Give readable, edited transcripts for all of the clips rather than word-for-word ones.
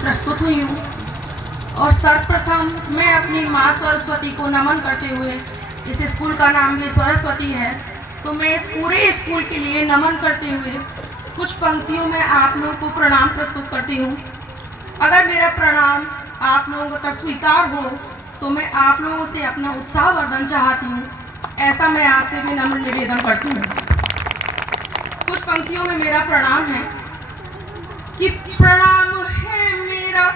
प्रस्तुत हुई हूँ। और सर्वप्रथम मैं अपनी माँ सरस्वती को नमन करते हुए, इस स्कूल का नाम भी सरस्वती है, तो मैं इस पूरे स्कूल के लिए नमन करते हुए कुछ पंक्तियों में आप लोगों को प्रणाम प्रस्तुत करती हूँ। अगर मेरा प्रणाम आप लोगों तक स्वीकार हो तो मैं आप लोगों से अपना उत्साहवर्धन चाहती हूँ, ऐसा मैं आपसे भी नम्र निवेदन करती हूँ। कुछ पंक्तियों में मेरा प्रणाम है कि प्रणाम है मेरा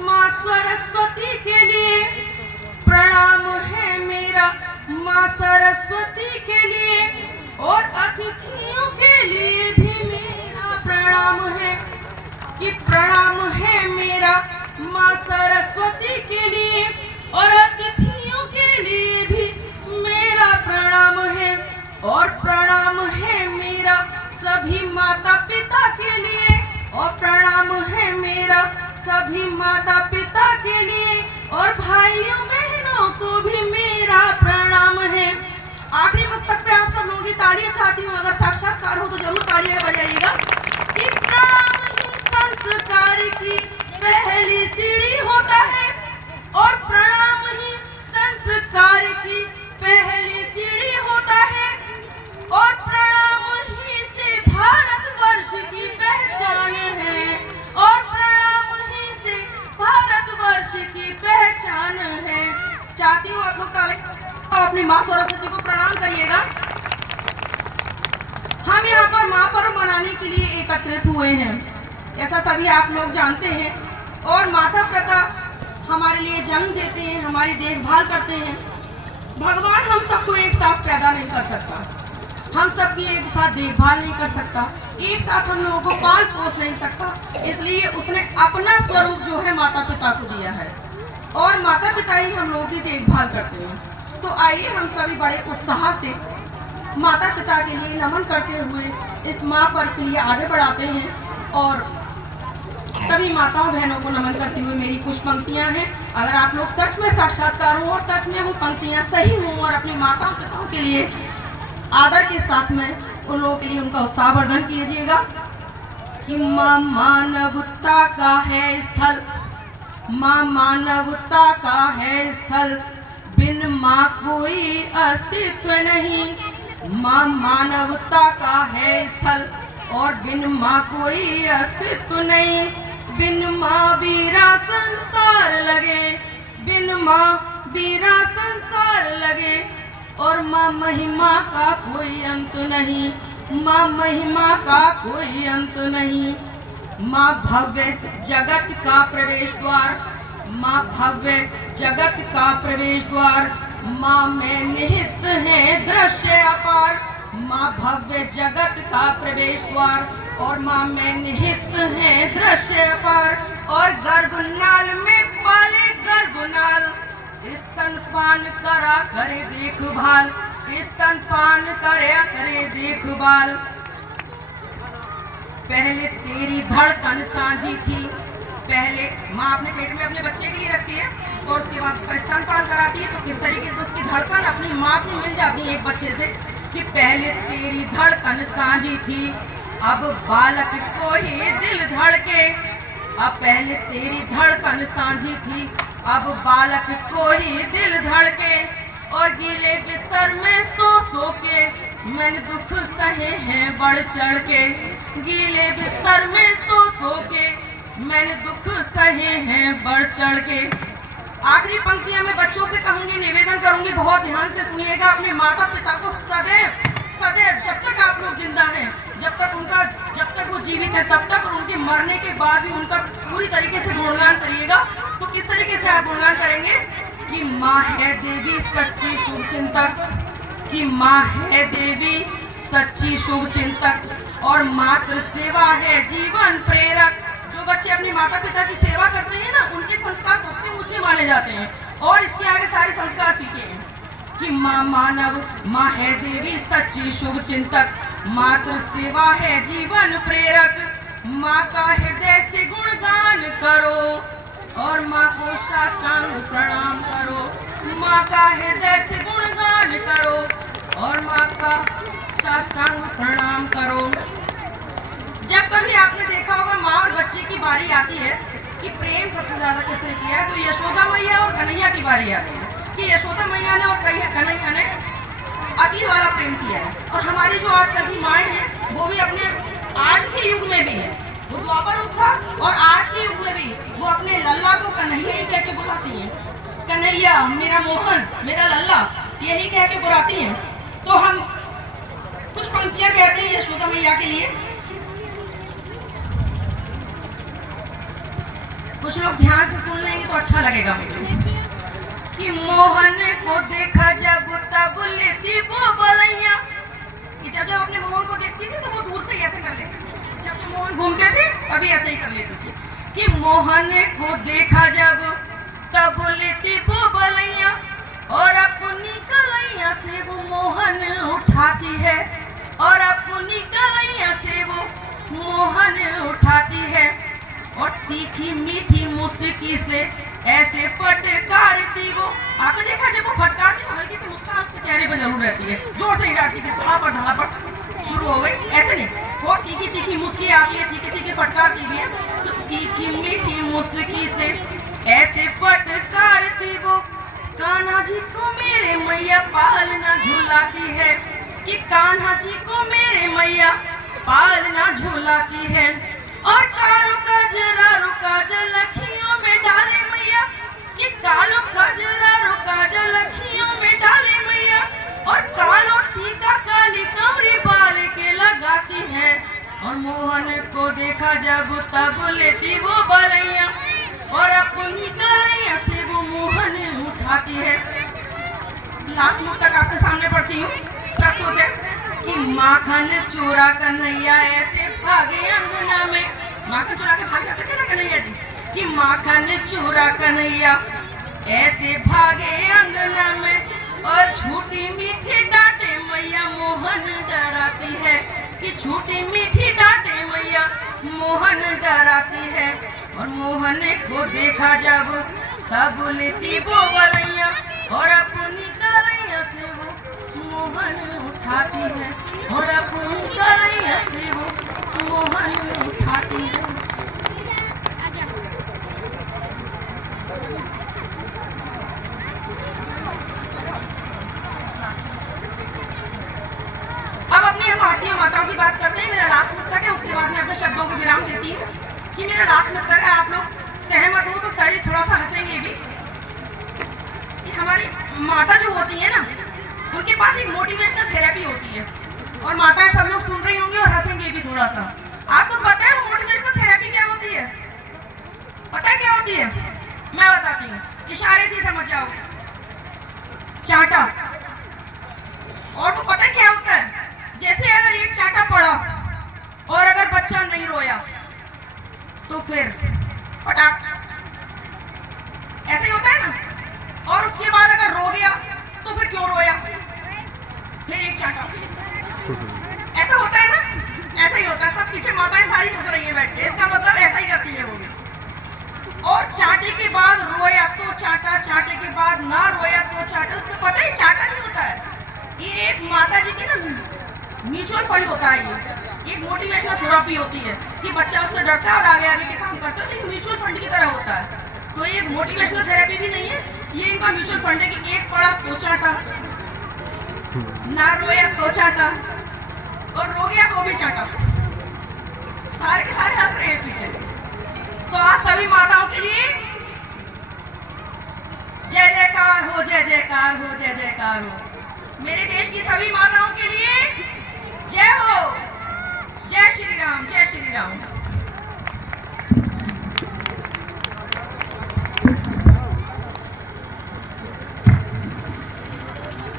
माँ सरस्वती के लिए, प्रणाम है मेरा माँ सरस्वती के लिए, और अतिथियों के लिए भी मेरा प्रणाम है कि प्रणाम है मेरा माँ सरस्वती के लिए, और अतिथियों के लिए भी मेरा प्रणाम है। और प्रणाम है मेरा सभी माता पिता के लिए, और प्रणाम है मेरा सभी माता पिता के लिए, और भाइयों बहनों को भी मेरा प्रणाम है। आखिरी मुक्तक पे आप सब लोगों की तालियां चाहती हूँ, अगर साक्षात्कार हो तो जरूर तालियां बजाइएगा। कि प्रणाम ही संस्कार की पहली सीढ़ी होता है, और प्रणाम ही संस्कार की पहली सीढ़ी होता है, और प्रणाम ही से भारतवर्ष की पहचान है, और प्रणाम ही से भारतवर्ष की पहचान है। चाहती हूँ आप लोग तो अपनी माँ सरस्वती को प्रणाम करिएगा। हम यहाँ पर माँ पर्व मनाने के लिए एकत्रित हुए हैं, ऐसा सभी आप लोग जानते हैं। और माता पिता हमारे लिए जन्म देते हैं, हमारी देखभाल करते हैं। भगवान हम सबको एक साथ पैदा नहीं कर सकता, हम सबकी एक साथ देखभाल नहीं कर सकता, एक साथ हम लोगों को पाल पोस नहीं सकता, इसलिए उसने अपना स्वरूप जो है माता पिता को दिया है, और माता पिता ही हम लोगों की देखभाल करते हैं। तो आइए हम सभी बड़े उत्साह से माता पिता के लिए नमन करते हुए इस माँ पर्व के लिए आगे बढ़ाते हैं। और सभी माताओं बहनों को नमन करते हुए मेरी कुछ पंक्तियाँ हैं, अगर आप लोग सच में साक्षात्कार हो और सच में वो पंक्तियाँ सही हों और अपनी माताओं पिताओं के लिए आदर के साथ में उन लोगों के लिए उनका उत्साहवर्धन कीजिएगा। कि माँ मानवता का है स्थल, माँ मानवता का है स्थल, बिन माँ कोई अस्तित्व नहीं। माँ मानवता का है स्थल, और बिन माँ कोई अस्तित्व नहीं। बिन माँ बीरा संसार लगे, बिन माँ बीरा संसार लगे, और माँ महिमा का कोई अंत नहीं, माँ महिमा का कोई अंत नहीं। माँ भव्य जगत का प्रवेश द्वार, माँ भव्य जगत का प्रवेश द्वार, माँ में निहित है दृश्य अपार। माँ भव्य जगत का प्रवेश द्वार, और माँ में निहित है दृश्य अपार। और गर्भनाल में पाले गर्भनाल, स्तनपान करा करे देखभाल, स्तनपान करे देखभाल। पहले तेरी धड़कन साझी थी, पहले माँ अपने पेट में अपने बच्चे के लिए रखती है और उसके बाद उसका स्तनपान कराती है, तो किस तरीके से उसकी धड़कन अपनी माँ से मिल जाती है एक बच्चे से। कि पहले तेरी धड़कन साझी थी, अब बालक को ही दिल धड़के। अब पहले तेरी धड़कन साझी थी, अब बालक को ही दिल धड़के। और गीले बिस्तर में सो के मैंने दुख सहे हैं बढ़ चढ़ के, गीले बिस्तर में सो के मैंने दुख सहे हैं बढ़ चढ़ के। आखिरी पंक्तियां मैं बच्चों से कहूंगी, निवेदन करूंगी, बहुत ध्यान से सुनिएगा। अपने माता पिता को सदैव सदैव जब तक आप लोग जिंदा हैं, जब तक वो जीवित है तब तक, और उनके मरने के बाद भी उनका पूरी तरीके से गुणगान करिएगा। तो किस तरीके से आप गुणगान करेंगे? कि माँ है देवी सच्ची शुभ चिंतक, कि माँ है देवी सच्ची शुभ चिंतक, और मातृ सेवा है जीवन प्रेरक। जो बच्चे अपने माता पिता की सेवा करते हैं ना, उनके संस्कार सबसे ऊंचे माने जाते हैं, और इसके आगे सारे संस्कार फीके हैं। कि माँ मानव, माँ है देवी सच्ची शुभ चिंतक, मातृ सेवा है जीवन प्रेरक। माँ का हृदय से गुणगान करो, और माँ को साष्टांग प्रणाम करो। माँ का हृदय से गुणगान करो, और माँ का साष्टांग प्रणाम करो। जब कभी आपने देखा होगा माँ और बच्चे की बारी आती है कि प्रेम सबसे ज्यादा किसने किया है, तो यशोदा मैया और कन्हैया की बारी आती है कि यशोदा मैया ने और कन्हैया ने अति वाला प्रेम किया है। और हमारी जो आजकल की माएँ हैं वो भी अपने आज के युग में भी है, वो द्वापर युग था और आज के युग में भी वो अपने लल्ला को कन्हैया ही कह के बुलाती हैं। कन्हैया, मेरा मोहन, मेरा लल्ला, यही कह के बुलाती हैं। तो हम कुछ पंक्तियां कहते हैं यशोदा मैया के लिए, कुछ लोग ध्यान से सुन लेंगे तो अच्छा लगेगा मुझे। कि मोहन को देखा जब तब लेती वो बलैया, कि जब अपने मोहन को देखती थी तो वो दूर से ऐसे कर लेती थी, जब मोहन घूमते थे तभी ऐसे ही कर लेती थी। कि मोहन को देखा जब तब लेती वो बलैया, और अपनी कलैया से वो मोहन उठाती है, और अपनी कलैया से वो मोहन उठाती है, और तीखी मीठी मुस्की से ऐसे फटकारती वो। आपने देखा जब वो फटकारती है हल्की सी मुस्कान उसके चेहरे पर जरूर रहती है, जोर से ही डांटती थी, धड़ापट शुरू हो गई, ऐसे नहीं, वो तीखी तीखी मुस्की आती है, तीखी तीखी फटकारती भी है, तो तीखी मीठी मुस्की से ऐसे फटकारती वो। कान्हा जी को मेरे मैया पालना झुलाती है, कि कान्हा जी को मेरे मैया पालना झुलाती है, और कालो काजरा काजल अखियों में डाले मैया, कि कालो काजरा काजल अखियों में डाले मैया, और कालो टीका काली कमरी बाल के लगाती है, और मोहन को देखा जब तब लेती वो बलैया, और अपनी कलैया से वो मोहन उठाती है। लास्ट मुख तक आपके सामने पढ़ती हूँ, प्रस्तुत है कि माखन चोरा कन्हैया ऐसे भागे अंगना में, माखन चोरा के भाग जाते थे ना कन्हैया जी, कि माखन चोरा कन्हैया ऐसे भागे अंगना में, और झूठी मीठी डांटे मैया मोहन डराती है, कि झूठी मीठी डांटे मैया मोहन डराती है, और मोहन को देखा जब तब लेती वो बलैया, और अपनी कलैया से वो मोहन उठाती है, और अपनी कलैया से वो मोहन उठाती है। अब अपनी हम भारतीय माताओं की बात करते हैं। मेरा लास्ट मुद्दा है, उसके बाद मैं अपने शब्दों को विराम देती हूँ कि मेरा लास्ट मुद्दा है, आप लोग सहमत हो तो सही थोड़ा सा हंसेंगे भी, कि हमारी माता जो होती है ना उनके पास एक मोटिवेशनल थेरेपी होती है, और माताएं सब लोग सुन रही होंगी और हंसेंगे भी थोड़ा सा। आपको पता है वो मोटिवेशनल थेरेपी क्या होती है? पता है क्या होती है? मैं बताती हूँ, इशारे से समझ जाओगे। चांटा। और वो पता है क्या होता है? जैसे अगर एक चांटा पड़ा और अगर बच्चा नहीं रोया तो फिर पटाख, ऐसे ही होता है ना। और उसके बाद अगर रो गया तो फिर क्यों रोया, फिर एक चांटा। ऐसा होता है ना, ऐसा ही होता है। सब पीछे माताएं सारी हंस रही है बैठ के, इसका मतलब ऐसा ही करती है वो भी। और चांटे के बाद रोया तो चांटा, चांटे के बाद ना रोया तो चांटा। उसको पता है चांटा नहीं होता है, ये एक माता जी की ना म्यूचुअल फंड होता है, ये एक मोटिवेशनल थेरेपी होती है कि बच्चा उससे डरता है और आगे आगे के काम करता है, तो ये म्यूचुअल फंड की तरह होता है। तो ये मोटिवेशनल थेरेपी भी नहीं है, ये इनका म्यूचुअल फंड है कि एक पड़ा तो चाटा, ना रोया तो चाटा, और रो गया तो भी चाटा। सारे के सारे हंस रहे हैं पीछे। तो आज सभी माताओं के लिए जय जयकार हो, जय जयकार हो, जय जयकार हो। मेरे देश की सभी माताओं के लिए जय हो, जय श्री राम, जय श्री राम।